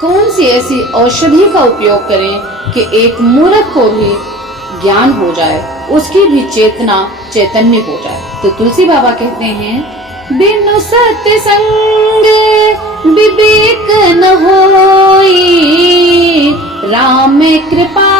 कौन सी ऐसी औषधि का उपयोग करें कि एक मूर्ख को भी ज्ञान हो जाए, उसकी भी चेतना चैतन्य हो जाए। तो तुलसी बाबा कहते हैं, बिनु सत्संग विवेक न होई, राम कृपा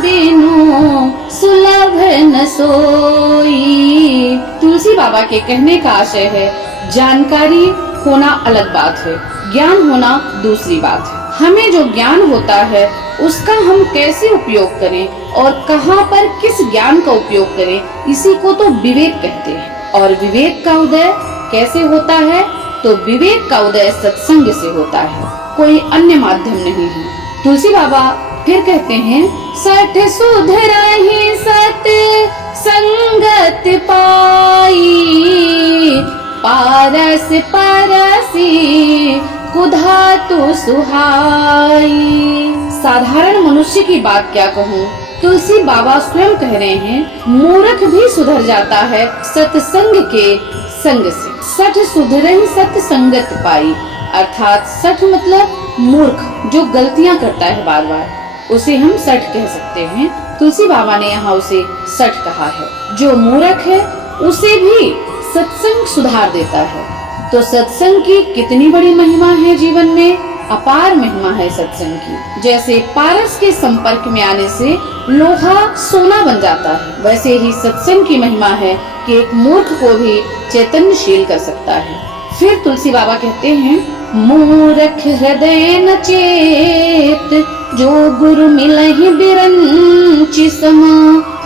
बिनु सुलभ न सोई। तुलसी बाबा के कहने का आशय है, जानकारी होना अलग बात है, ज्ञान होना दूसरी बात है। हमें जो ज्ञान होता है उसका हम कैसे उपयोग करें और कहाँ पर किस ज्ञान का उपयोग करें, इसी को तो विवेक कहते हैं। और विवेक का उदय कैसे होता है? तो विवेक का उदय सत्संग से होता है, कोई अन्य माध्यम नहीं है। तुलसी बाबा फिर कहते हैं, सठ सुधरहि सत संगत पाई, पारस परसी कुधातु सुहाई। साधारण मनुष्य की बात क्या कहूँ, तुलसी बाबा स्वयं कह रहे हैं, मूर्ख भी सुधर जाता है सत्संग के संग से। सठ सुधरहि सत संगत पाई, अर्थात सठ मतलब मूर्ख, जो गलतियां करता है बार बार, उसे हम सठ कह सकते हैं। तुलसी बाबा ने यहाँ उसे सठ कहा है। जो मूर्ख है उसे भी सत्संग सुधार देता है। तो सत्संग की कितनी बड़ी महिमा है, जीवन में अपार महिमा है सत्संग की। जैसे पारस के संपर्क में आने से लोहा सोना बन जाता है, वैसे ही सत्संग की महिमा है कि एक मूर्ख को भी चैतन्यशील कर सकता है। फिर तुलसी बाबा कहते हैं, मूर्ख हृदय न चेत, जो गुरु मिलहि बिरंचि सम,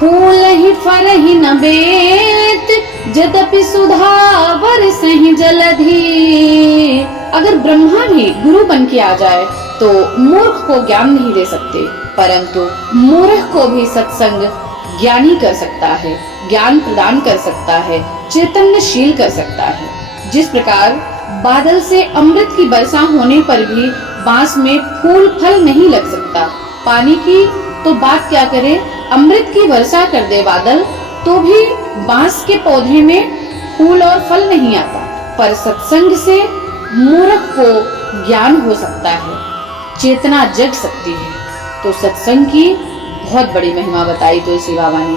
फूलहि फरहि न बेत, यद्यपि सुधा बरसहि जलधि। अगर ब्रह्मा भी गुरु बन के आ जाए तो मूर्ख को ज्ञान नहीं दे सकते, परंतु मूर्ख को भी सत्संग ज्ञानी कर सकता है, ज्ञान प्रदान कर सकता है, चैतन्यशील कर सकता है। जिस प्रकार बादल से अमृत की वर्षा होने पर भी बांस में फूल फल नहीं लग सकता, पानी की तो बात क्या करे, अमृत की वर्षा कर दे बादल तो भी बांस के पौधे में फूल और फल नहीं आता। पर सत्संग से मूर्ख को ज्ञान हो सकता है, चेतना जग सकती है। तो सत्संग की बहुत बड़ी महिमा बताई तुलसी बाबा ने।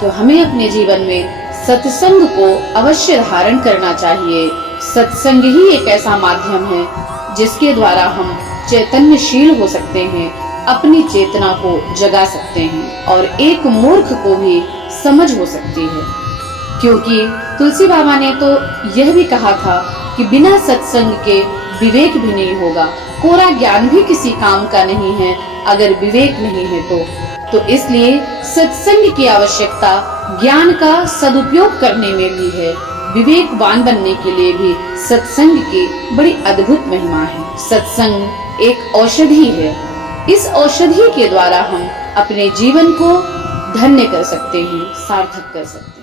तो हमें अपने जीवन में सत्संग को अवश्य धारण करना चाहिए। सत्संग ही एक ऐसा माध्यम है जिसके द्वारा हम चैतन्यशील हो सकते हैं, अपनी चेतना को जगा सकते हैं और एक मूर्ख को भी समझ हो सकती है। क्योंकि तुलसी बाबा ने तो यह भी कहा था कि बिना सत्संग के विवेक भी नहीं होगा, कोरा ज्ञान भी किसी काम का नहीं है अगर विवेक नहीं है तो इसलिए सत्संग की आवश्यकता ज्ञान का सदुपयोग करने में भी है। विवेकवान बनने के लिए भी सत्संग की बड़ी अद्भुत महिमा है। सत्संग एक औषधि है, इस औषधि के द्वारा हम अपने जीवन को धन्य कर सकते हैं, सार्थक कर सकते हैं।